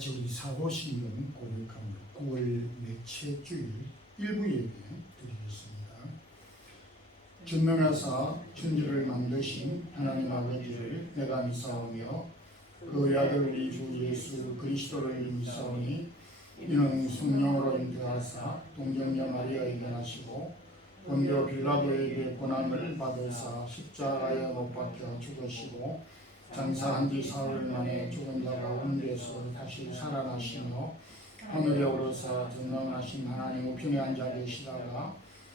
같이 우리 사도신경 고백합니다. 9월 넷째 주일 일부 예배 드리겠습니다. 전능하사 천지를 만드신 하나님 아버지를 내가 믿사오며 그의 아들 우리 주 예수 그리스도를 믿사오니 이는 성령으로 잉태하사 동정녀 마리아에게 나시고 본디오 빌라도에게 고난을 받으사 십자가에 못 박혀 죽으시고 장사한 지 사흘 만에 죽은 자 가운데서 다시 살아나시며 하늘에 오르사 전능하신 하나님 우편에 앉아 계시다가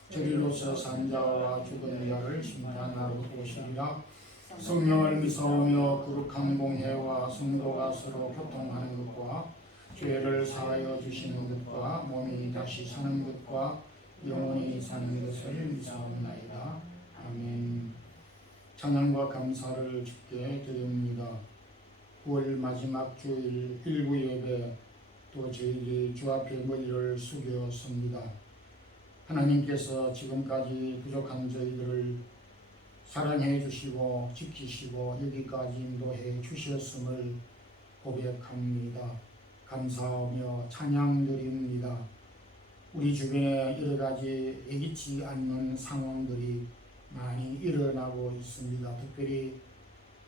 저리로서 산 자와 죽은 자를 심판하러 오시리라. 성령을 믿사오며 거룩한 공회와 성도가 서로 교통하는 것과 죄를 사하여 주시는 것과 몸이 다시 사는 것과 영원히 사는 것을 믿사옵나이다. 아멘. 찬양과 감사를 주께 드립니다. 9월 마지막 주일 일부 예배 또 저희들이 주 앞에 머리를 숙였습니다. 하나님께서 지금까지 부족한 저희들을 사랑해 주시고 지키시고 여기까지 인도해 주셨음을 고백합니다. 감사하며 찬양드립니다. 우리 주변에 여러 가지 예기치 않는 상황들이 많이 일어나고 있습니다. 특별히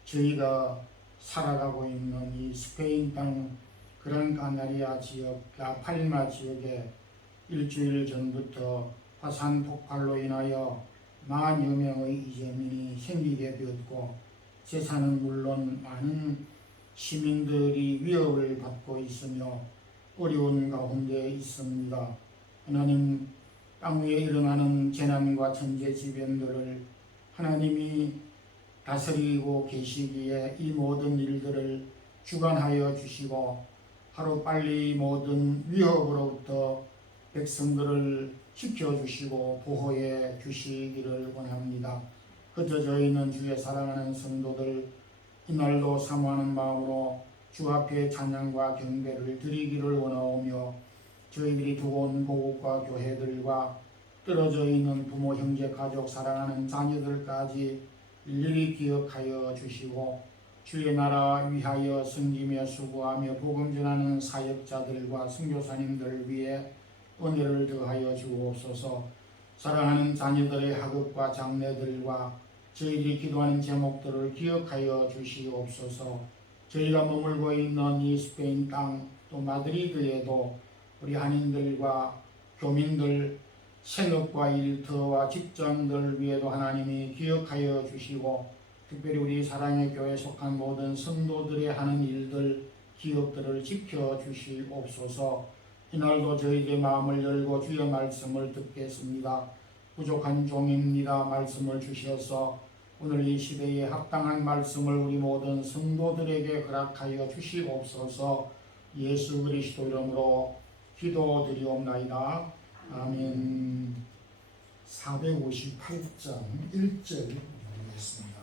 저희가 살아가고 있는 이 스페인 땅 그란 카나리아 지역, 라팔마 지역에 일주일 전부터 화산 폭발로 인하여 10,000여 명의 이재민이 생기게 되었고 재산은 물론 많은 시민들이 위협을 받고 있으며 어려운 가운데 있습니다. 하나님, 땅 위에 일어나는 재난과 천재지변들을 하나님이 다스리고 계시기에 이 모든 일들을 주관하여 주시고 하루빨리 모든 위협으로부터 백성들을 지켜주시고 보호해 주시기를 원합니다. 그저 저희는 주의 사랑하는 성도들 이날도 사모하는 마음으로 주 앞에 찬양과 경배를 드리기를 원하오며 저희들이 두고 온 고국과 교회들과 떨어져 있는 부모, 형제, 가족, 사랑하는 자녀들까지 일일이 기억하여 주시고 주의 나라 위하여 섬기며 수고하며 복음 전하는 사역자들과 선교사님들을 위해 은혜를 더하여 주옵소서. 사랑하는 자녀들의 학업과 장래들과 저희들이 기도하는 제목들을 기억하여 주시옵소서. 저희가 머물고 있는 이 스페인 땅 또 마드리드에도 우리 한인들과 교민들 생업과 일터와 직장들 위에도 하나님이 기억하여 주시고 특별히 우리 사랑의 교회에 속한 모든 성도들의 하는 일들 기업들을 지켜주시옵소서. 이날도 저희의 마음을 열고 주의 말씀을 듣겠습니다. 부족한 종입니다. 말씀을 주셔서 오늘 이 시대에 합당한 말씀을 우리 모든 성도들에게 허락하여 주시옵소서. 예수 그리스도 이름으로 기도드리옵나이다. 아멘. 458장 1절 읽겠습니다.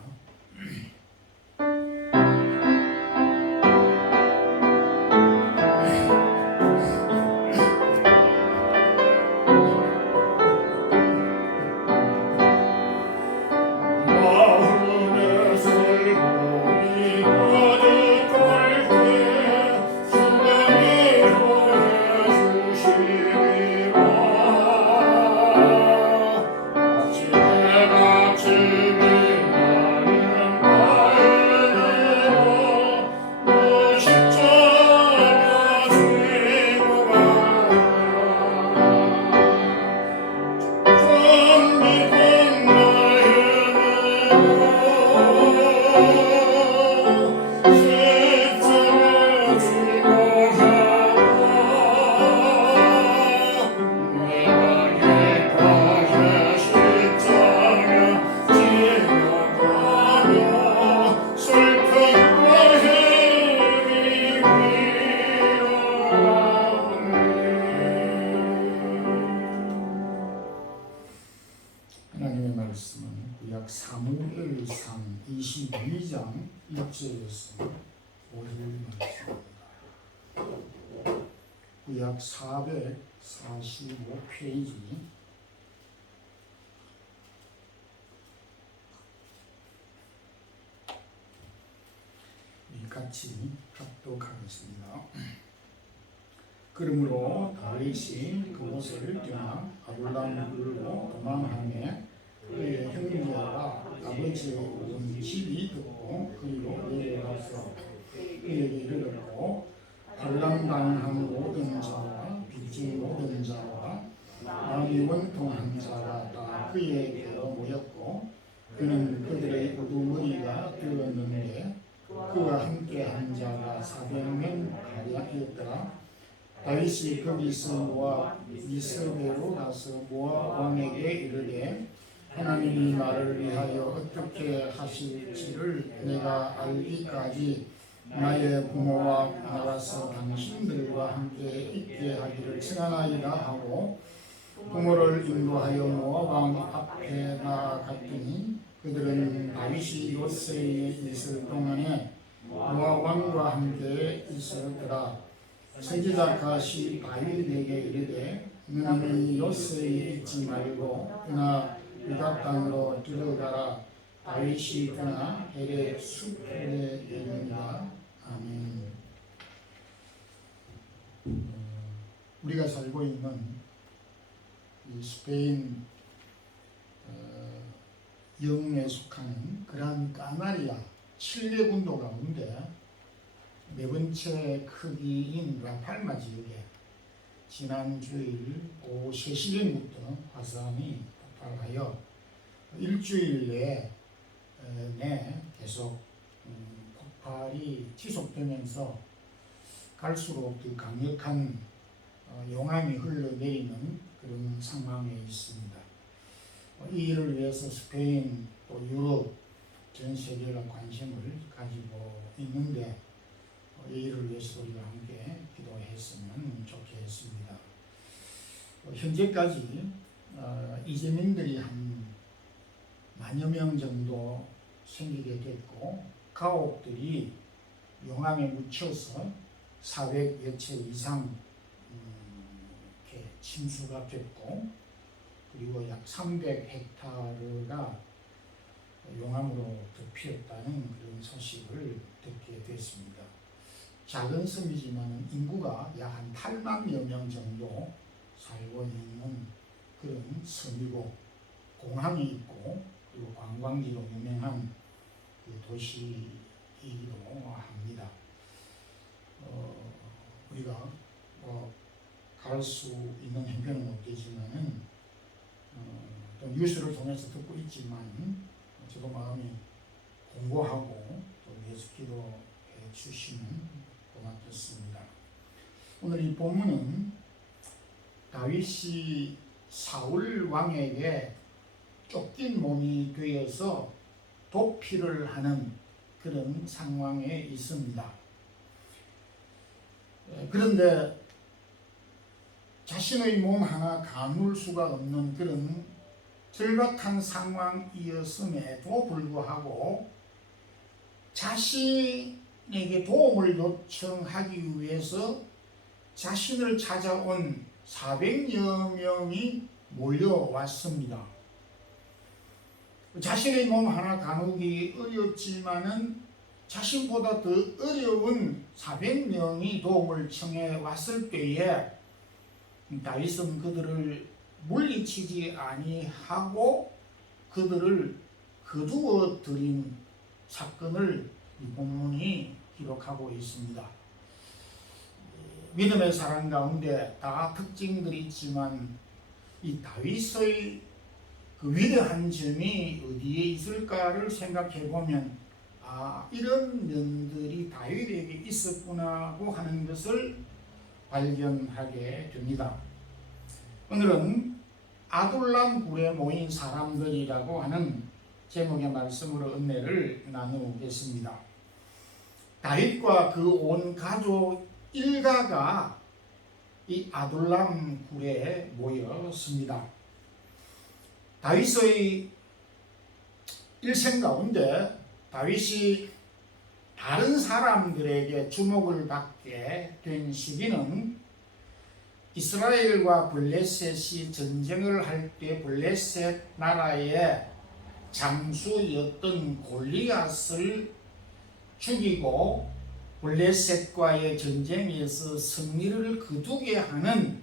하나님의 말씀은 구약 사무엘상 22장 1절에서 5절 말씀입니다. 구약 445페이지 같이 합독하겠습니다. 그러므로 다윗이 그곳을 떠나 아둘람굴로 도망하며 그의 형제와 아버지의 온 집이 듣고 그리로 내려가서 그에게 이르렀고 반란당한 모든 자와 빚진 모든 자와 마음이 원통한 자가 다 그에게로 모였고 그는 그들의 우두머리가 들었는데 그와 함께 한 자가 400명 가량이었더라. 다윗이 거기서 모압 미스베로 가서 모압 왕에게 이르되 하나님이 나를 위하여 어떻게 하실지를 내가 알기까지 나의 부모와 나가서 당신들과 함께 있게 하기를 청하나이다 하고 부모를 인도하여 모압 왕 앞에 나아갔더니 그들은 다윗이 요새에 있을 동안에 모압 왕과 함께 있었더라. 선지자 갓이 다윗에게 이르되 너는 요새에 있지 말고 떠나 유다 땅으로 들어가라. 다윗이 떠나 헬의 숲에 이르니라. 아멘. 우리가 살고 있는 이 스페인 영에 속하는 그란 까나리아 칠레 군도 가운데 네 번째 크기인 라팔마 지역에 지난 주일 오후 3시경부터 화산이 폭발하여 일주일 내에 계속 폭발이 지속되면서 갈수록 더 강력한 용암이 흘러내리는 그런 상황에 있습니다. 이 일을 위해서 스페인 또 유럽 전 세계가 관심을 가지고 있는데 이 일을 위해서 우리가 함께 기도했으면 좋겠습니다. 현재까지 이재민들이 한 10,000여 명 정도 생기게 됐고 가옥들이 용암에 묻혀서 400여 채 이상 이렇게 침수가 됐고 그리고 약 300헥타르가 용암으로 덮였다는 그런 소식을 듣게 됐습니다. 작은 섬이지만 인구가 약 한 8만여 명 정도 살고 있는 그런 섬이고 공항이 있고 그리고 관광지로 유명한 그 도시이기도 합니다. 우리가 갈 수 있는 형편은 없겠지만은 또 뉴스를 통해서 듣고 있지만 저도 마음이 공고하고 또 위해서 기도해 주시면 고맙겠습니다. 오늘 이 본문은 다윗이 사울 왕에게 쫓긴 몸이 되어서 도피를 하는 그런 상황에 있습니다. 그런데 자신의 몸 하나 가눌 수가 없는 그런 절박한 상황이었음에도 불구하고 자신에게 도움을 요청하기 위해서 자신을 찾아온 400여 명이 몰려왔습니다. 자신의 몸 하나 가누기 어렵지만은 자신보다 더 어려운 400명이 도움을 청해 왔을 때에 다윗은 그들을 물리치지 아니하고 그들을 거두어 들인 사건을 이 본문이 기록하고 있습니다. 믿음의 사람 가운데 다 특징들이 있지만 이 다윗의 그 위대한 점이 어디에 있을까를 생각해 보면 이런 면들이 다윗에게 있었구나고 하는 것을 발견하게 됩니다. 오늘은 아둘람 굴에 모인 사람들이라고 하는 제목의 말씀으로 은혜를 나누겠습니다. 다윗과 그 온 가족 일가가 이 아둘람 굴에 모였습니다. 다윗의 일생 가운데 다윗이 다른 사람들에게 주목을 받게 된 시기는 이스라엘과 블레셋이 전쟁을 할 때 블레셋 나라의 장수였던 골리앗을 죽이고 블레셋과의 전쟁에서 승리를 거두게 하는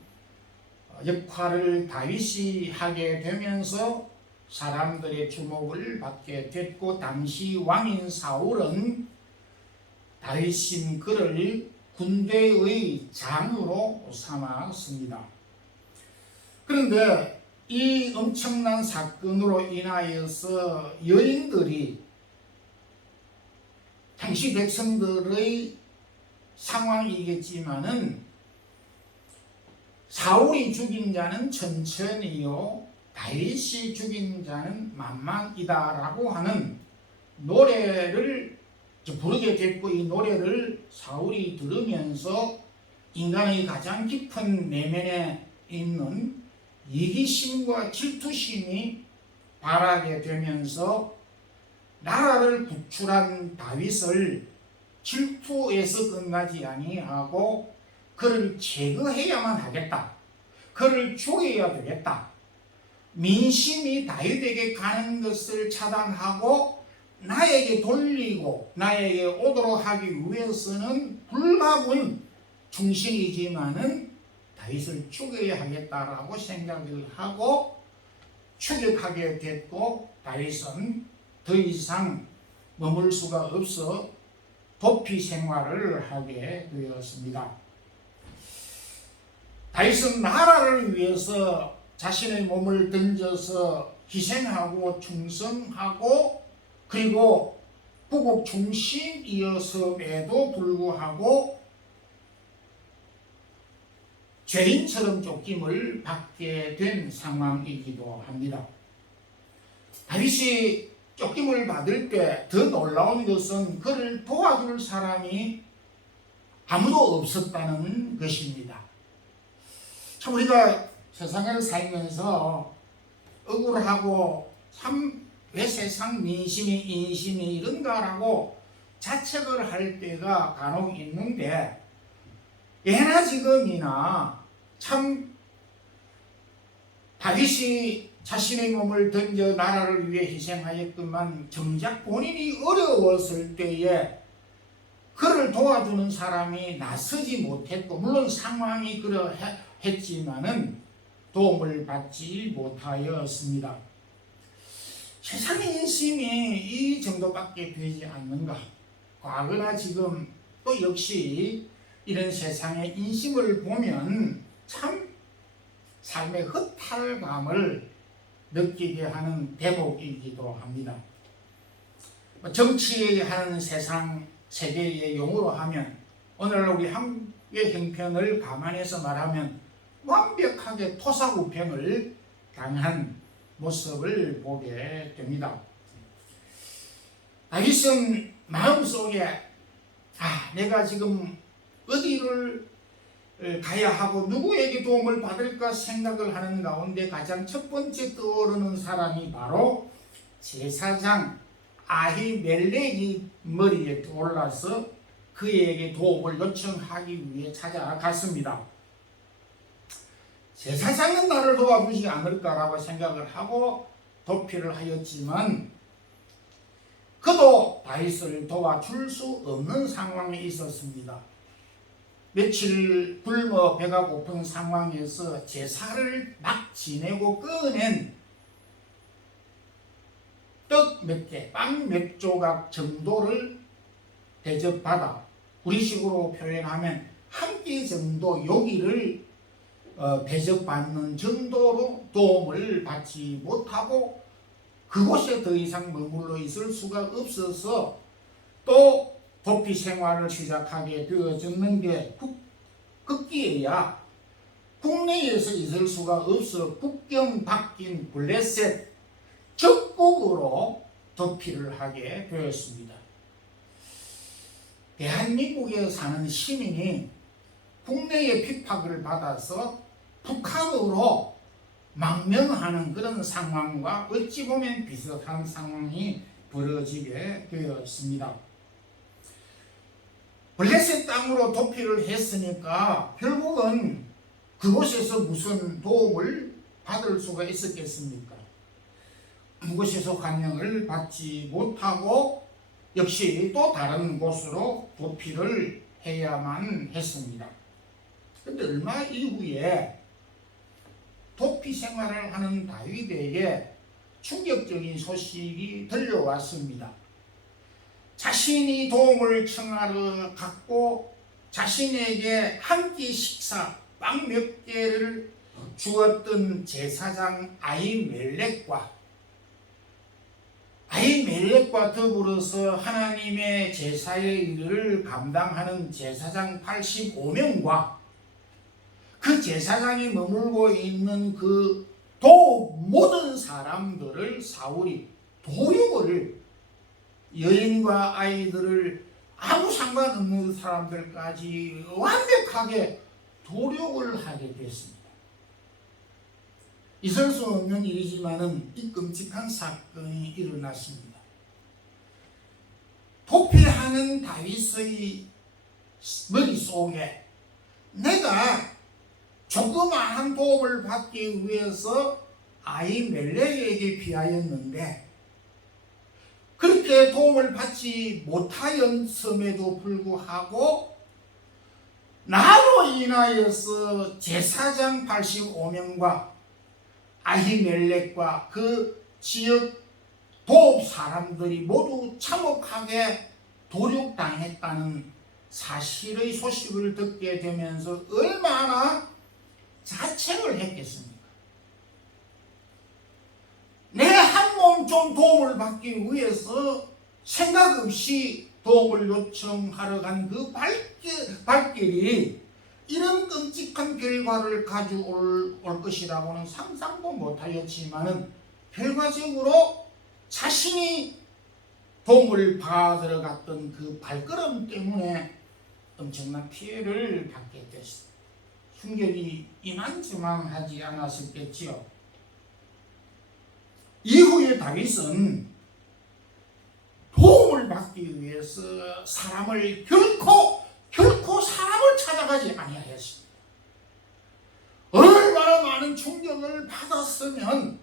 역할을 다윗이 하게 되면서 사람들의 주목을 받게 됐고, 당시 왕인 사울은 다윗인 그를 군대의 장으로 삼았습니다. 그런데 이 엄청난 사건으로 인하여서 여인들이 당시 백성들의 상황이겠지만은 사울이 죽인 자는 천천히요, 다윗이 죽인 자는 만만이다라고 하는 노래를 부르게 됐고, 이 노래를 사울이 들으면서 인간의 가장 깊은 내면에 있는 이기심과 질투심이 발하게 되면서 나라를 구출한 다윗을 질투에서 끝나지 아니하고 그를 제거해야만 하겠다, 그를 죽여야 되겠다, 민심이 다윗에게 가는 것을 차단하고 나에게 돌리고 나에게 오도록 하기 위해서는 불가분 충신이지만은 다윗을 죽여야 하겠다라고 생각을 하고 추격하게 됐고, 다윗은 더 이상 머물 수가 없어 도피 생활을 하게 되었습니다. 다윗은 나라를 위해서 자신의 몸을 던져서 희생하고 충성하고, 그리고 구국 중심이었음에도 불구하고 죄인처럼 쫓김을 받게 된 상황이기도 합니다. 다윗이 쫓김을 받을 때 더 놀라운 것은 그를 도와줄 사람이 아무도 없었다는 것입니다. 참 우리가 세상을 살면서 억울하고 참 왜 세상 민심이 인심이 이런가라고 자책을 할 때가 간혹 있는데, 예나 지금이나 참 다윗이 자신의 몸을 던져 나라를 위해 희생하였건만 정작 본인이 어려웠을 때에 그를 도와주는 사람이 나서지 못했고, 물론 상황이 그러했지만은 도움을 받지 못하였습니다. 세상의 인심이 이 정도밖에 되지 않는가? 과거나 지금 또 역시 이런 세상의 인심을 보면 참 삶의 허탈감을 느끼게 하는 대목이기도 합니다. 정치하는 세상 세계의 용어로 하면 오늘 우리 한국의 형편을 감안해서 말하면 완벽하게 토사구팽을 당한 모습을 보게 됩니다. 다윗은 마음속에 내가 지금 어디를 가야 하고 누구에게 도움을 받을까 생각을 하는 가운데 가장 첫 번째 떠오르는 사람이 바로 제사장 아히멜렉이 머리에 떠올라서 그에게 도움을 요청하기 위해 찾아갔습니다. 제사장은 나를 도와주지 않을까라고 생각을 하고 도피를 하였지만 그도 다윗을 도와줄 수 없는 상황에 있었습니다. 며칠 굶어 배가 고픈 상황에서 제사를 막 지내고 꺼낸 떡 몇 개, 빵 몇 조각 정도를 대접받아 우리식으로 표현하면 한 끼 정도 요기를 대접받는 정도로 도움을 받지 못하고 그곳에 더 이상 머물러 있을 수가 없어서 또 도피 생활을 시작하게 되어졌는데, 급기에야 국내에서 있을 수가 없어 국경 바뀐 블레셋 적국으로 도피를 하게 되었습니다. 대한민국에 사는 시민이 국내의 핍박을 받아서 북한으로 망명하는 그런 상황과 어찌 보면 비슷한 상황이 벌어지게 되었습니다. 블레셋 땅으로 도피를 했으니까 결국은 그곳에서 무슨 도움을 받을 수가 있었겠습니까? 그곳에서 환영을 받지 못하고 역시 또 다른 곳으로 도피를 해야만 했습니다. 그런데 얼마 이후에 도피 생활을 하는 다윗에게 충격적인 소식이 들려왔습니다. 자신이 도움을 청하러 갔고 자신에게 한 끼 식사 빵 몇 개를 주었던 제사장 아히멜렉과 더불어서 하나님의 제사의 일을 감당하는 제사장 85명과 그 제사장이 머물고 있는 그 모든 사람들을 사울이 도륙을, 여인과 아이들을 아무 상관없는 사람들까지 완벽하게 도륙을 하게 됐습니다. 있을 수 없는 일이지만은 이 끔찍한 사건이 일어났습니다. 도피하는 다윗의 머릿속에 내가 조그마한 도움을 받기 위해서 아히멜렉에게 피하였는데 그렇게 도움을 받지 못하였음에도 불구하고 나로 인하여서 제사장 85명과 아히멜렉과 그 지역 도읍 사람들이 모두 참혹하게 도륙당했다는 사실의 소식을 듣게 되면서 얼마나 자책을 했겠습니까? 내 한 몸 좀 도움을 받기 위해서 생각 없이 도움을 요청하러 간 그 발길이 이런 끔찍한 결과를 가져올 것이라고는 상상도 못하였지만은 결과적으로 자신이 도움을 받으러 갔던 그 발걸음 때문에 엄청난 피해를 받게 됐습니다. 충격이 이만저만하지 않았었겠지요. 이후에 다윗은 도움을 받기 위해서 사람을 결코 사람을 찾아가지 아니하였습니다. 얼마나 많은 충격을 받았으면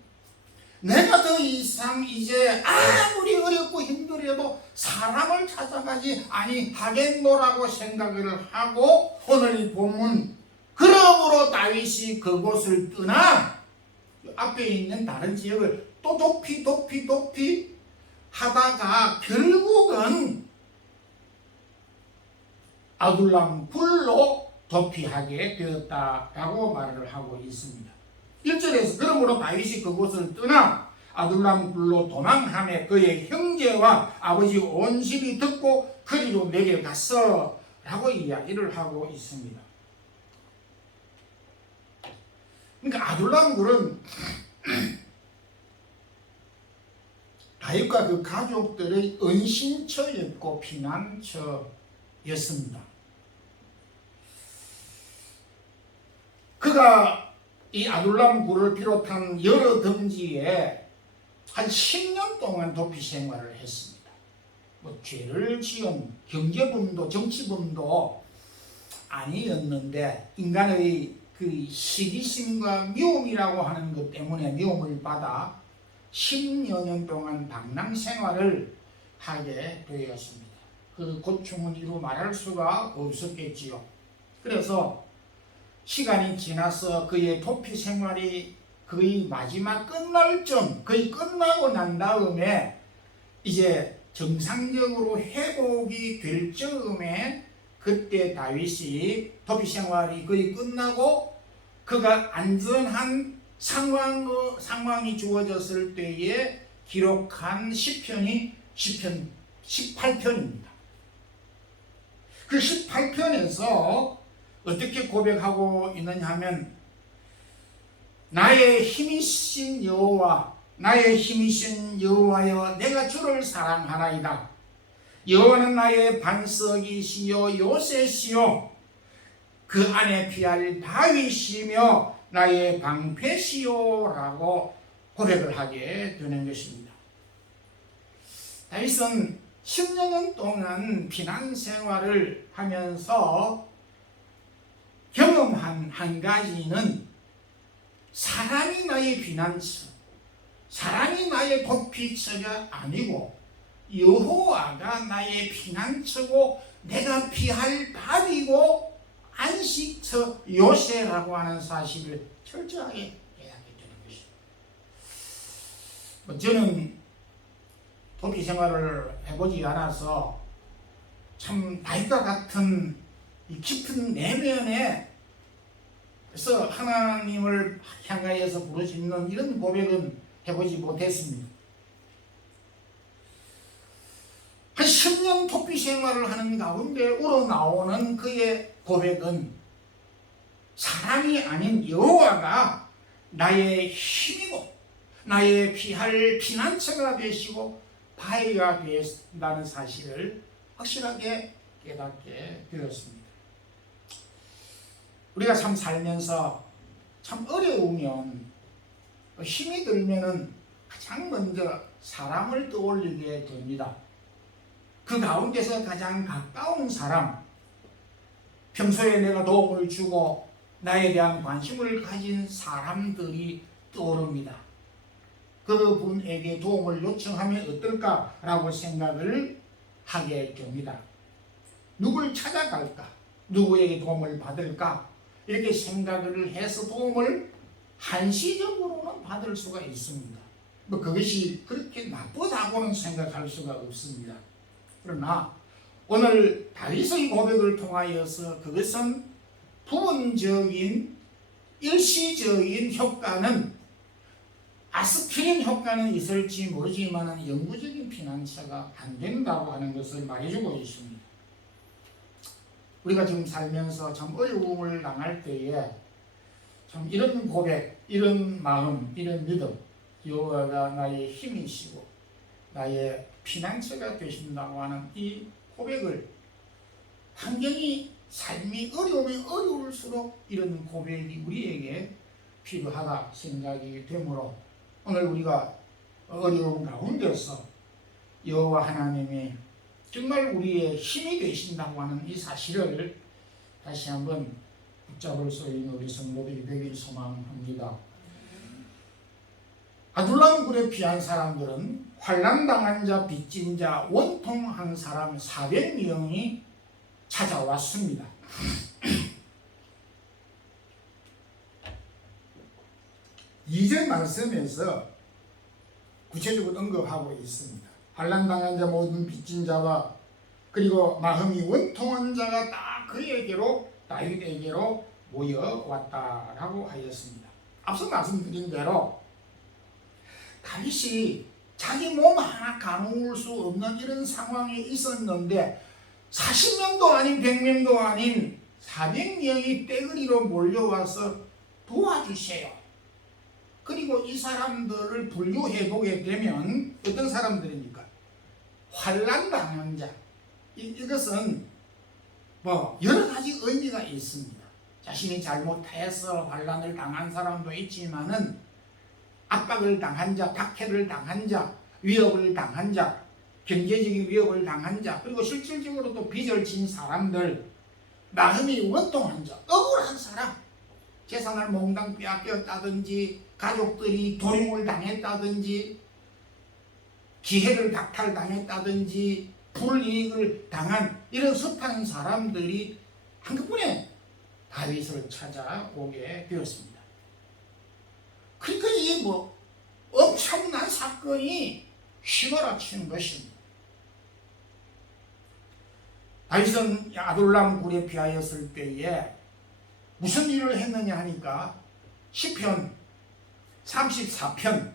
내가 더 이상 이제 아무리 어렵고 힘들어도 사람을 찾아가지 아니하겠노라고 생각을 하고 오늘 이 본문 그러므로 다윗이 그곳을 떠나 앞에 있는 다른 지역을 또 도피 하다가 결국은 아둘람 굴로 도피하게 되었다라고 말을 하고 있습니다. 1절에서 그러므로 다윗이 그곳을 떠나 아둘람 굴로 도망하며 그의 형제와 아버지 온 집이 듣고 그리로 내려갔어 라고 이야기를 하고 있습니다. 그러니까 아둘람 굴은 다윗과 그 가족들의 은신처였고 피난처였습니다. 그가 이 아둘람 굴을 비롯한 여러 등지에 한 10년 동안 도피 생활을 했습니다. 죄를 지은 경제범도 정치범도 아니었는데 인간의 그 시기심과 미움이라고 하는 것 때문에 미움을 받아 10여 년 동안 방랑 생활을 하게 되었습니다. 그 고충은 이루 말할 수가 없었겠지요. 그래서 시간이 지나서 그의 도피 생활이 거의 마지막 끝날 쯤, 거의 끝나고 난 다음에 이제 정상적으로 회복이 될 즈음에 그때 다윗이 도피 생활이 거의 끝나고 그가 안전한 상황이 주어졌을 때에 기록한 시편이 시편 18편입니다. 그 18편에서 어떻게 고백하고 있느냐 하면 나의 힘이신 여호와여 내가 주를 사랑하나이다. 여호와는 나의 반석이시요 요새시요 그 안에 피할 다윗이며 나의 방패시요라고 고백을 하게 되는 것입니다. 다윗은 10여 년 동안 피난 생활을 하면서 경험한 한 가지는 사람이 나의 피난처, 사람이 나의 도피처가 아니고 여호와가 나의 피난처고 내가 피할 밥이고 안식처 요새라고 하는 사실을 철저하게 깨닫게 되는 것입니다. 저는 도피 생활을 해보지 않아서 참 나이가 같은 이 깊은 내면에 그래서 하나님을 향하여서 부르짖는 이런 고백은 해보지 못했습니다. 한 10년 도피 생활을 하는 가운데 우러나오는 그의 고백은 사람이 아닌 여호와가 나의 힘이고 나의 피할 피난처가 되시고 바위가 되었다는 사실을 확실하게 깨닫게 되었습니다. 우리가 참 살면서 참 어려우면 힘이 들면은 가장 먼저 사람을 떠올리게 됩니다. 그 가운데서 가장 가까운 사람, 평소에 내가 도움을 주고 나에 대한 관심을 가진 사람들이 떠오릅니다. 그분에게 도움을 요청하면 어떨까라고 생각을 하게 됩니다. 누굴 찾아갈까? 누구에게 도움을 받을까? 이렇게 생각을 해서 도움을 한시적으로는 받을 수가 있습니다. 그것이 그렇게 나쁘다고는 생각할 수가 없습니다. 그러나 오늘 다윗의 고백을 통하여서 그것은 부분적인 일시적인 효과는 아스피린 효과는 있을지 모르지만 영구적인 피난처가 안 된다고 하는 것을 말해주고 있습니다. 우리가 지금 살면서 참 어려움을 당할 때에 참 이런 고백, 이런 마음, 이런 믿음, 여호와가 나의 힘이시고 나의 피난처가 되신다고 하는 이 고백을 환경이 삶이 어려우면 어려울수록 이런 고백이 우리에게 필요하다 생각이 되므로 오늘 우리가 어려운 가운데서 여호와 하나님이 정말 우리의 힘이 되신다고 하는 이 사실을 다시 한번 붙잡을 수 있는 우리 성도들이 되길 소망합니다. 아둘람 굴에 피한 사람들은 환난당한 자, 빚진 자, 원통한 사람 400명이 찾아왔습니다. 이전 말씀에서 구체적으로 언급하고 있습니다. 환난당한 자, 모든 빚진 자와 그리고 마음이 원통한 자가 다 그에게로 다윗에게로 모여왔다라고 하였습니다. 앞서 말씀드린 대로 다윗이 자기 몸 하나 가누을 수 없는 이런 상황에 있었는데 40명도 아닌 100명도 아닌 400명이 떼거리로 몰려와서 도와주세요. 그리고 이 사람들을 분류해 보게 되면 어떤 사람들입니까? 환난당한 자. 이것은 여러 가지 의미가 있습니다. 자신이 잘못해서 환난을 당한 사람도 있지만은 압박을 당한 자, 박해를 당한 자, 위협을 당한 자, 경제적인 위협을 당한 자, 그리고 실질적으로도 빚을 진 사람들, 마음이 원통한 자, 억울한 사람, 재산을 몽땅 빼앗겼다든지 가족들이 도륙을 당했다든지 기회를 박탈당했다든지 불이익을 당한 이런 숱한 사람들이 한꺼번에 다윗을 찾아오게 되었습니다. 그러니까 이 엄청난 사건이 휘몰아치는 것입니다. 다윗은 아둘람 굴에 피하였을 때에 무슨 일을 했느냐 하니까 시편 34편,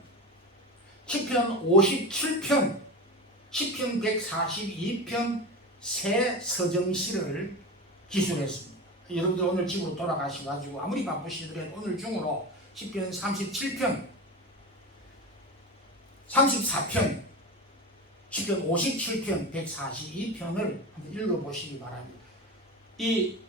시편 57편, 시편 142편 세 서정시를 기술했습니다. 여러분들 오늘 집으로 돌아가셔가지고 아무리 바쁘시더라도 오늘 중으로 시편 37편, 34편, 시편 57편, 142편을 한번 읽어보시기 바랍니다. 이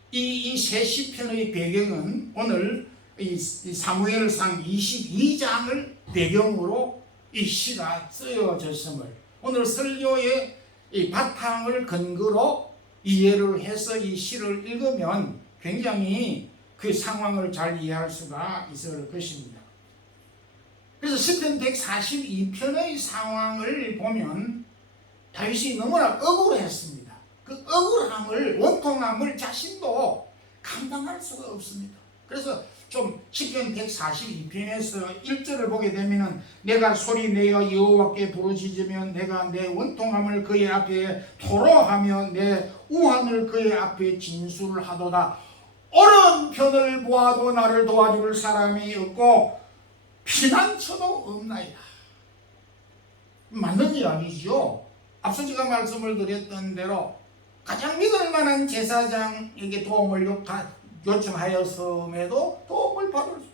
세 시편의 배경은 오늘 이 사무엘상 22장을 배경으로 이 시가 쓰여졌음을 오늘 설교의 이 바탕을 근거로 이해를 해서 이 시를 읽으면 굉장히 그 상황을 잘 이해할 수가 있을 것입니다. 그래서 시편 142편의 상황을 보면 다윗이 너무나 억울했습니다. 그 억울함을, 원통함을 자신도 감당할 수가 없습니다. 그래서 좀 시편 142편에서 1절을 보게 되면은 내가 소리 내어 여호와께 부르짖으면 내가 내 원통함을 그의 앞에 토로하며 내 우환을 그의 앞에 진술을 하도다. 오른편을 보아도 나를 도와줄 사람이 없고 피난처도 없나이다. 맞는 이야기죠. 앞서 제가 말씀을 드렸던 대로 가장 믿을 만한 제사장에게 도움을 요청하였음에도 도움을 받을 수,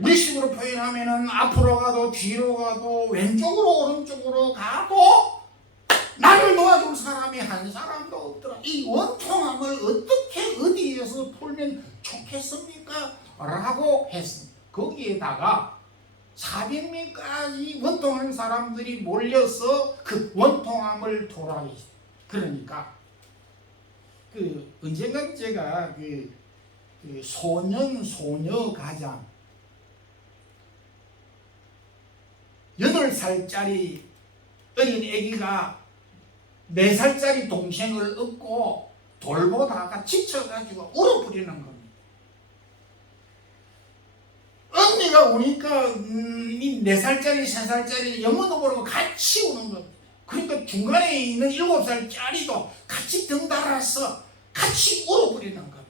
우리 식으로 표현하면은 앞으로 가도 뒤로 가도 왼쪽으로 오른쪽으로 가도 나를 도와줄 사람이 한 사람도 없더라. 이 원통함을 어떻게 어디에서 풀면 좋겠습니까? 라고 했습니다. 거기에다가 400명까지 원통한 사람들이 몰려서 그 원통함을 토로하겠습니다. 그러니까 언젠가 제가 소녀 가장 8살짜리 어린 아기가 4살짜리 동생을 업고 돌보다가 지쳐가지고 울어버리는 겁니다. 언니가 우니까 이 4살짜리 3살짜리 영어도 모르고 같이 우는 겁니다. 그러니까 중간에 있는 7살짜리도 같이 덩달아서 같이 울어버리는 겁니다.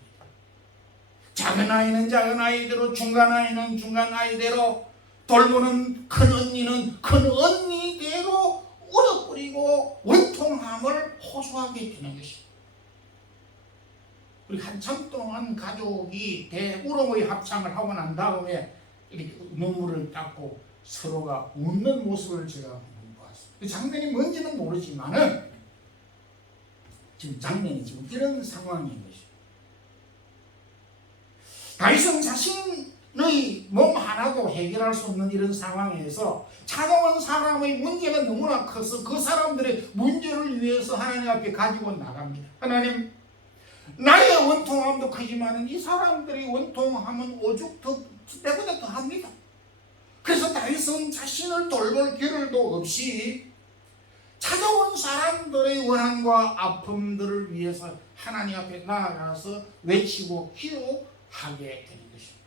작은 아이는 작은 아이대로, 중간 아이는 중간 아이대로, 돌보는 큰 언니는 큰 언니대로 울어버리고 원통함을 호소하게 되는 것입니다. 우리 한참 동안 가족이 대울음의 합창을 하고 난 다음에 이렇게 눈물을 닦고 서로가 웃는 모습을 제가 보았습니다. 그 장면이 뭔지는 모르지만은 지금 장면이 지금 이런 상황인 것입니다. 다윗은 자신의 몸 하나도 해결할 수 없는 이런 상황에서 찾아온 사람의 문제가 너무나 커서 그 사람들의 문제를 위해서 하나님 앞에 가지고 나갑니다. 하나님, 나의 원통함도 크지만 이 사람들의 원통함은 오죽 내보다 더 합니다. 그래서 다윗은 자신을 돌볼 겨를도 없이 찾아온 사람들의 원한과 아픔들을 위해서 하나님 앞에 나아가서 외치고 기도하게 되는 것입니다.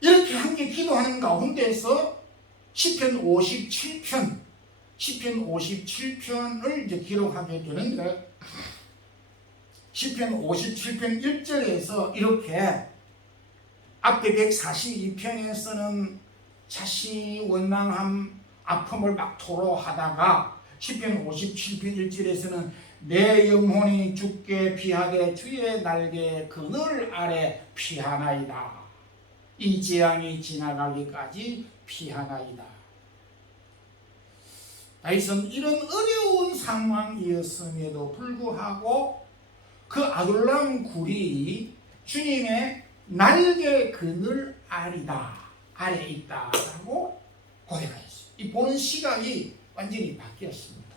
이렇게 함께 기도하는 가운데서 시편 57편을 이제 기록하게 되는데, 시편 57편 1절에서 이렇게 앞에 142편에서는 자신이 원망함, 아픔을 막 토로하다가 시편 57편 1절에서는 내 영혼이 주께 피하되 주의 날개 그늘 아래 피하나이다. 이 재앙이 지나가기까지 피하나이다. 다윗은 이런 어려운 상황이었음에도 불구하고 그 아둘람 굴이 주님의 날개 그늘 아래 있다라고 고백하였어요. 이 보는 시각이 완전히 바뀌었습니다.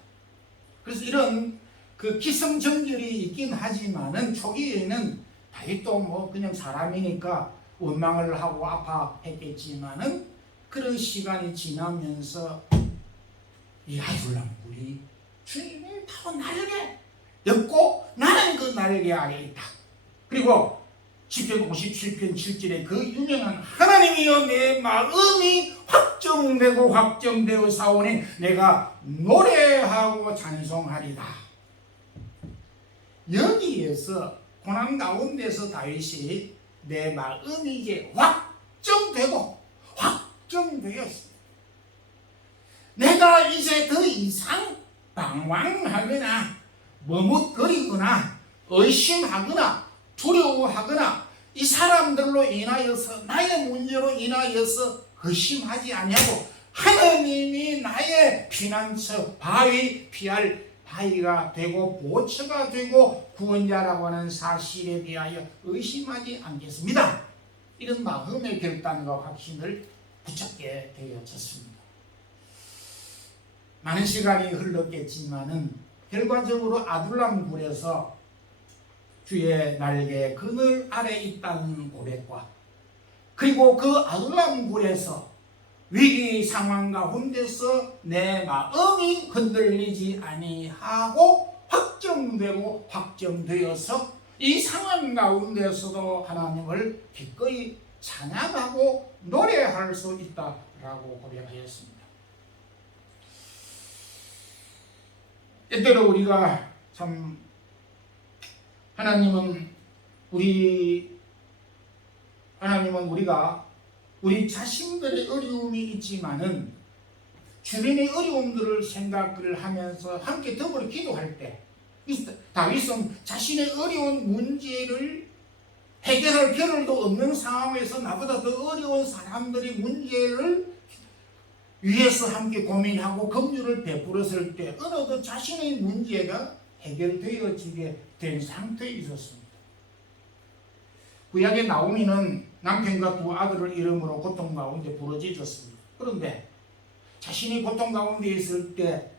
그래서 이런 그 기승전결이 있긴 하지만은 초기에는 다윗도 뭐 그냥 사람이니까 원망을 하고 아파했겠지만은 그런 시간이 지나면서 이 아둘람 굴이 주님의 바로 날개였고 나는 그 날개 아래 있다. 그리고 시편 57편 7절에 그 유명한 하나님이여 내 마음이 확정되어 사오니 내가 노래하고 찬송하리다. 여기에서 고난 가운데서 다윗이 내 마음이 이제 확정되었습니다. 내가 이제 더 이상 방황하거나 머뭇거리거나 의심하거나 두려워하거나 이 사람들로 인하여서 나의 문제로 인하여서 의심하지 아니하고 하나님이 나의 피난처 피할 바위가 되고 보처가 되고 구원자라고 하는 사실에 대하여 의심하지 않겠습니다. 이런 마음의 결단과 확신을 붙잡게 되어졌습니다. 많은 시간이 흘렀겠지만은 결과적으로 아둘람 굴에서 주의 날개 그늘 아래 있다는 고백과 그리고 그 아둘람 굴에서 위기 상황 가운데서 내 마음이 흔들리지 아니하고 확정되고 확정되어서 이 상황 가운데서도 하나님을 기꺼이 찬양하고 노래할 수 있다라고 고백하였습니다. 때때로 우리가 참 하나님은 우리가 우리 자신들의 어려움이 있지만은 주변의 어려움들을 생각을 하면서 함께 더불어 기도할 때 다윗은 자신의 어려운 문제를 해결할 겨를도 없는 상황에서 나보다 더 어려운 사람들의 문제를 위해서 함께 고민하고 긍휼을 베풀었을 때 어느덧 자신의 문제가 해결되어지게 된 상태에 있었습니다. 구약의 나오미는 남편과 두 아들을 잃음으로 고통 가운데 부러지셨습니다. 그런데 자신이 고통 가운데 있을 때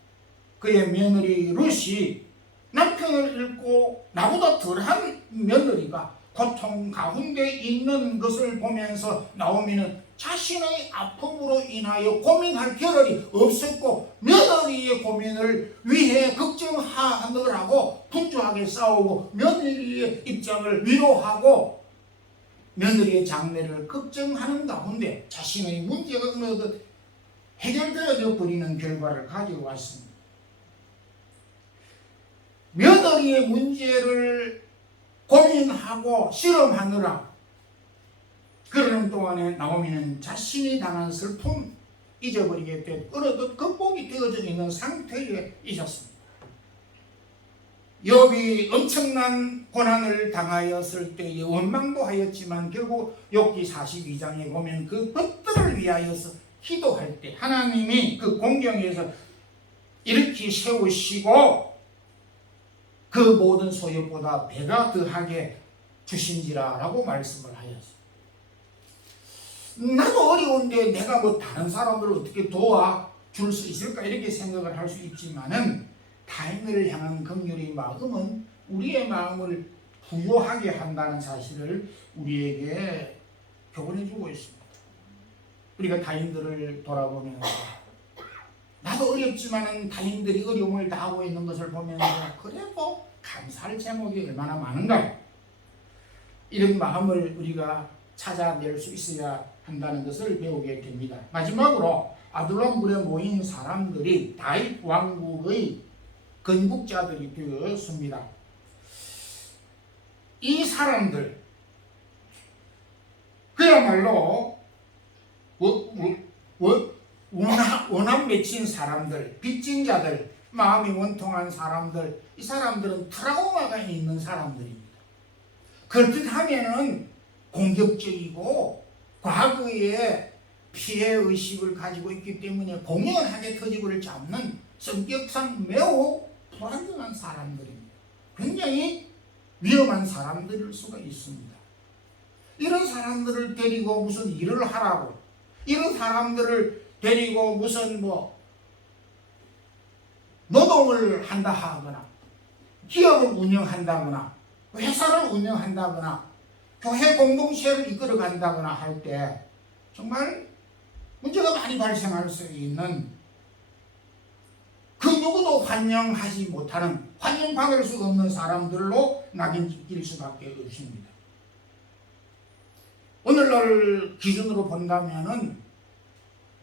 그의 며느리 룻이 남편을 잃고 나보다 덜한 며느리가 고통 가운데 있는 것을 보면서 나오미는 자신의 아픔으로 인하여 고민할 겨를이 없었고 며느리의 고민을 위해 걱정하느라고 분주하게 싸우고 며느리의 입장을 위로하고 며느리의 장래를 걱정하는 가운데 자신의 문제가 어느덧 해결되어져 버리는 결과를 가져왔습니다. 며느리의 문제를 고민하고 실험하느라 그러는 동안에 나오미는 자신이 당한 슬픔 잊어버리게 되고 어느덧 극복이 되어져 있는 상태에 있었습니다. 욥이 엄청난 고난을 당하였을 때에 원망도 하였지만 결국 욥기 42장에 보면 그 것들을 위하여서 기도할 때 하나님이 그 공경에서 일으키 세우시고 그 모든 소유보다 배가 더하게 주신지라라고 말씀을 하였어요. 나도 어려운데 내가 뭐 다른 사람들을 어떻게 도와줄 수 있을까 이렇게 생각을 할 수 있지만은 타인을 향한 긍휼의 마음은 우리의 마음을 부요하게 한다는 사실을 우리에게 교훈해 주고 있습니다. 우리가 타인들을 돌아보면서 나도 어렵지만은 타인들이 어려움을 당하고 있는 것을 보면서 그래도 감사할 제목이 얼마나 많은가 이런 마음을 우리가 찾아낼 수 있어야 한다는 것을 배우게 됩니다. 마지막으로 아둘람굴에 모인 사람들이 다윗 왕국의 건국자들이 되었습니다. 이 사람들 그야말로 원한 맺힌 사람들, 빚진 자들, 마음이 원통한 사람들, 이 사람들은 트라우마가 있는 사람들입니다. 그렇듯하면은 공격적이고 과거에 피해의식을 가지고 있기 때문에 공연하게 터집을 잡는 성격상 매우 불안정한 사람들입니다. 굉장히 위험한 사람들일 수가 있습니다. 이런 사람들을 데리고 무슨 일을 하라고, 이런 사람들을 데리고 무슨 노동을 한다 하거나 기업을 운영한다거나 회사를 운영한다거나 교회 공동체를 이끌어 간다거나 할 때 정말 문제가 많이 발생할 수 있는 그 누구도 환영하지 못하는 환영받을 수 없는 사람들로 낙인찍힐 수밖에 없습니다. 오늘날 기준으로 본다면은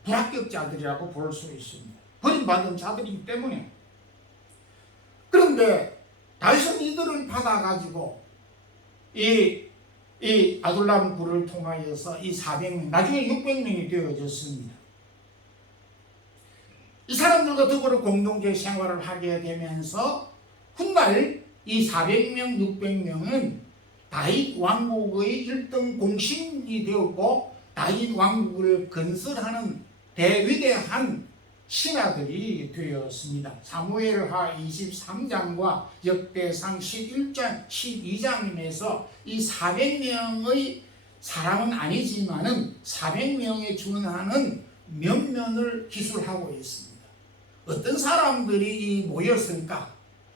불합격자들이라고 볼 수 있습니다. 버림받은 자들이기 때문에. 그런데 다윗은 이들을 받아가지고 이 아둘람 굴을 통하여서 이 400명, 나중에 600명이 되어졌습니다. 이 사람들과 더불어 공동체 생활을 하게 되면서 훗날 이 400명, 600명은 다윗 왕국의 1등 공신이 되었고 다윗 왕국을 건설하는 대위대한 신하들이 되었습니다. 사무엘하 23장과 역대상 11장, 12장에서 이 400명의 사람은 아니지만은 400명에 준하는 면면을 기술하고 있습니다. 어떤 사람들이 모였을까?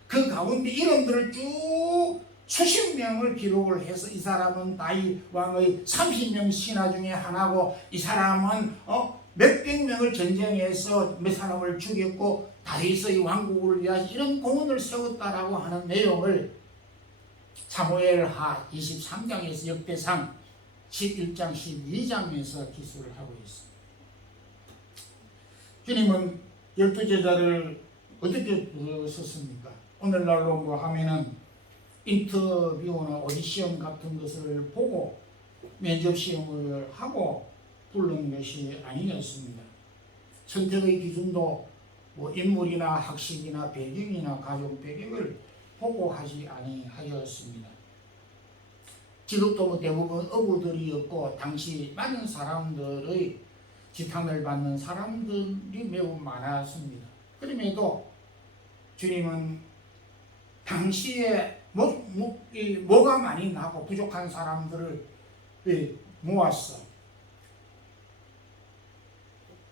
그 가운데 이름들을 쭉 수십 명을 기록을 해서 이 사람은 다윗 왕의 30명 신하 중에 하나고 이 사람은 몇백 명을 전쟁에서 몇 사람을 죽였고 다윗의 왕국을 위하여 이런 공헌을 세웠다라고 하는 내용을 사무엘하 23장에서 역대상 11장 12장에서 기술을 하고 있습니다. 주님은 12제자를 어떻게 부르셨습니까? 오늘날로 뭐 하면은 인터뷰나 오디션 같은 것을 보고 면접 시험을 하고 부른 것이 아니었습니다. 선택의 기준도 뭐 인물이나 학식이나 배경이나 가족 배경을 보고 하지 아니하였습니다. 지금도 뭐 대부분 어부들이었고 당시 많은 사람들의 지탄을 받는 사람들이 매우 많았습니다. 그럼에도 주님은 당시에 뭐가 많이 나고 부족한 사람들을 모았어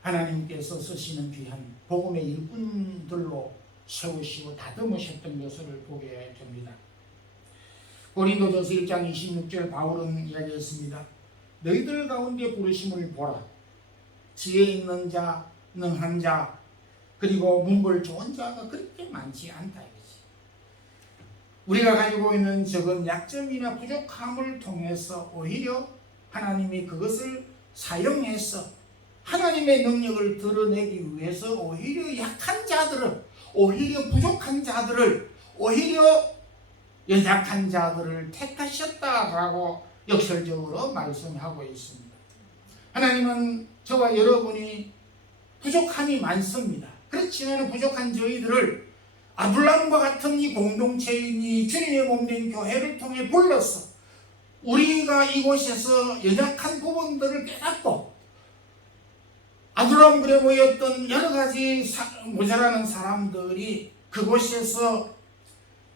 하나님께서 쓰시는 귀한 복음의 일꾼들로 세우시고 다듬으셨던 것을 보게 됩니다. 고린도전서 1장 26절 바울은 이야기했습니다. 너희들 가운데 부르심을 보라. 지혜 있는 자, 능한 자, 그리고 문벌 좋은 자가 그렇게 많지 않다 이거지. 우리가 가지고 있는 적은 약점이나 부족함을 통해서 오히려 하나님이 그것을 사용해서 하나님의 능력을 드러내기 위해서 오히려 약한 자들을, 오히려 부족한 자들을, 오히려 연약한 자들을 택하셨다라고 역설적으로 말씀하고 있습니다. 하나님은 저와 여러분이 부족함이 많습니다. 그렇지만 부족한 저희들을 아둘람과 같은 이 공동체인 주님의 몸된 교회를 통해 불러서 우리가 이곳에서 연약한 부분들을 깨닫고 아둘람 굴에 모였던 여러 가지 모자라는 사람들이 그곳에서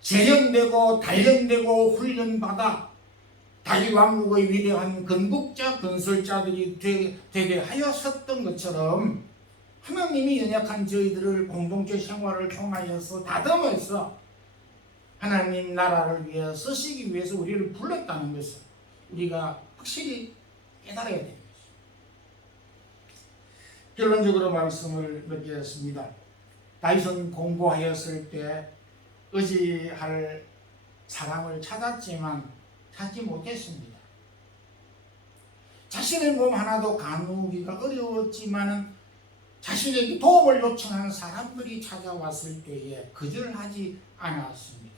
재련되고 단련되고 훈련받아 다윗 왕국의 위대한 건국자 건설자들이 되게 하였었던 것처럼 하나님이 연약한 저희들을 공동체 생활을 통하여서 다듬어서 하나님 나라를 위해 쓰시기 위해서 우리를 불렀다는 것을 우리가 확실히 깨달아야 됩니다. 결론적으로 말씀을 맺겠습니다. 다윗은 공부하였을 때 의지할 사람을 찾았지만 찾지 못했습니다. 자신의 몸 하나도 가누기가 어려웠지만 자신에게 도움을 요청하는 사람들이 찾아왔을 때에 거절하지 않았습니다.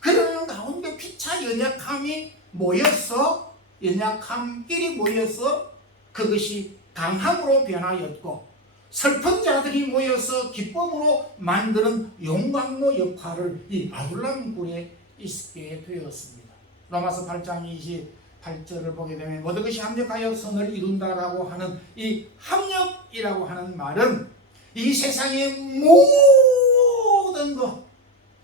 그러는 가운데 피차 연약함이 모여서 연약함끼리 모여서 그것이 강함으로 변하였고 슬픈 자들이 모여서 기쁨으로 만드는 용광로 역할을 이 아둘람 굴에 있게 되었습니다. 로마서 8장 28절을 보게 되면 모든 것이 합력하여 선을 이룬다라고 하는 이 합력이라고 하는 말은 이 세상의 모든 것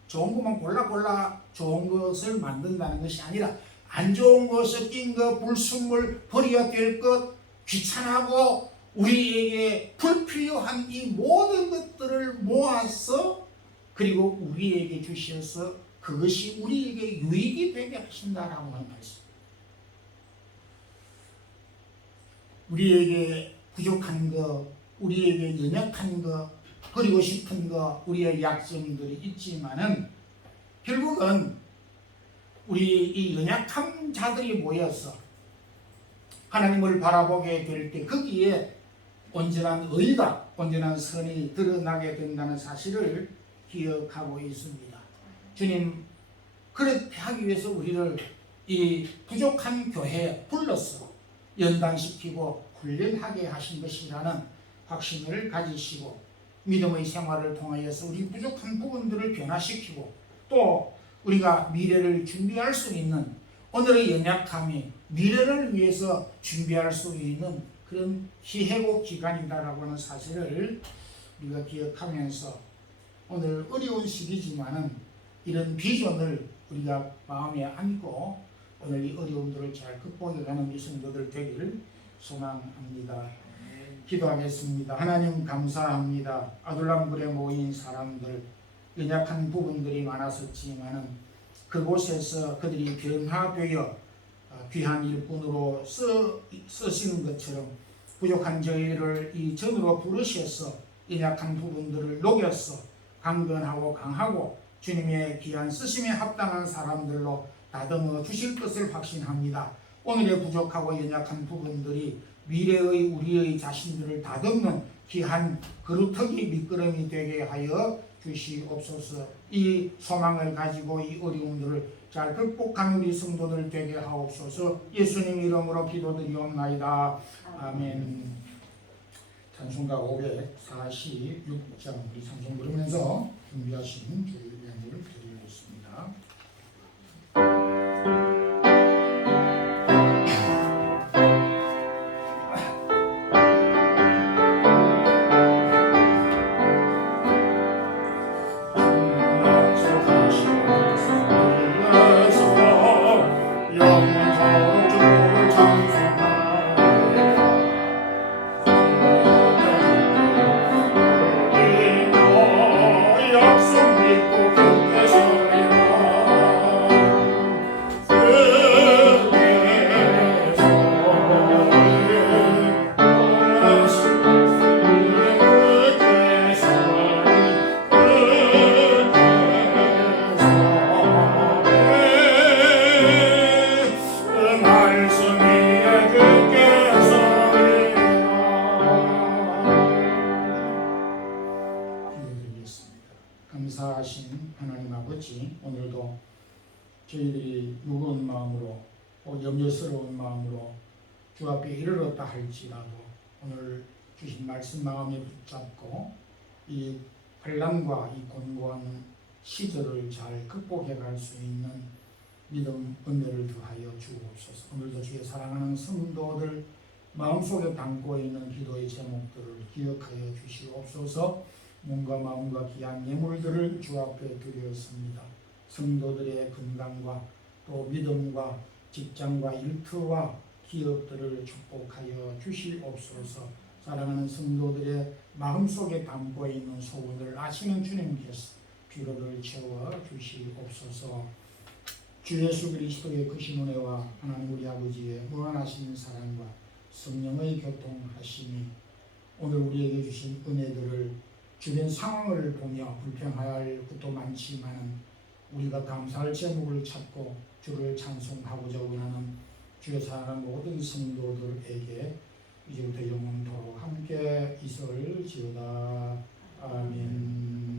좋은 것만 골라 좋은 것을 만든다는 것이 아니라 안 좋은 것, 섞인 것, 불순물, 버려야 될 것, 귀찮하고 우리에게 불필요한 이 모든 것들을 모아서 그리고 우리에게 주셔서 그것이 우리에게 유익이 되게 하신다라고 하는 말씀. 우리에게 부족한 것, 우리에게 연약한 것, 버리고 싶은 것, 우리의 약점들이 있지만은 결국은 우리 이 연약한 자들이 모여서 하나님을 바라보게 될 때 거기에 온전한 의가, 온전한 선이 드러나게 된다는 사실을 기억하고 있습니다. 주님 그렇게 하기 위해서 우리를 이 부족한 교회에 불러서 연단시키고 훈련하게 하신 것이라는 확신을 가지시고 믿음의 생활을 통하여서 우리 부족한 부분들을 변화시키고 또 우리가 미래를 준비할 수 있는 오늘의 연약함이 미래를 위해서 준비할 수 있는 그런 희해고 기간이다라고 하는 사실을 우리가 기억하면서 오늘 어려운 시기지만은 이런 비전을 우리가 마음에 안고 오늘 이 어려움들을 잘 극복해가는 성도들 되기를 소망합니다. 기도하겠습니다. 하나님 감사합니다. 아둘람 굴에 모인 사람들 연약한 부분들이 많았었지만은 그곳에서 그들이 변화되어 귀한 일꾼으로 쓰시는 것처럼 부족한 저희를 이 전으로 부르셔서 연약한 부분들을 녹여서 강건하고 강하고 주님의 귀한 쓰심에 합당한 사람들로 다듬어 주실 것을 확신합니다. 오늘의 부족하고 연약한 부분들이 미래의 우리의 자신들을 다듬는 귀한 그루터기 미끄럼이 되게 하여 주시옵소서. 이 소망을 가지고 이 어려움들을 잘 극복한 우리 성도들 되게 하옵소서. 예수님 이름으로 기도드리옵나이다. 아멘. 찬송가 546장 우리 찬송 부르면서 준비하신 주의 예물을 드리겠습니다. 감사하신 하나님 아버지, 오늘도 저희들이 무거운 마음으로 염려스러운 마음으로 주 앞에 이르렀다 할지라도 오늘 주신 말씀 마음에 붙잡고 이 환난과 이 곤고한 시절을 잘 극복해 갈 수 있는 믿음 은혜를 더하여 주옵소서. 오늘도 주의 사랑하는 성도들 마음속에 담고 있는 기도의 제목들을 기억하여 주시옵소서. 몸과 마음과 귀한 예물들을 주 앞에 드렸습니다. 성도들의 건강과 또 믿음과 직장과 일터와 기업들을 축복하여 주시옵소서. 사랑하는 성도들의 마음속에 담고 있는 소원을 아시는 주님께서 피로를 채워 주시옵소서. 주 예수 그리스도의 크신 은혜와 하나님 우리 아버지의 무한하신 사랑과 성령의 교통하심이 오늘 우리에게 주신 은혜들을 주변 상황을 보며 불평할 것도 많지만 우리가 감사할 제목을 찾고 주를 찬송하고자 원하는 주의 사랑하는 모든 성도들에게 이제부터 영원토록 함께 있을지어다. 아멘.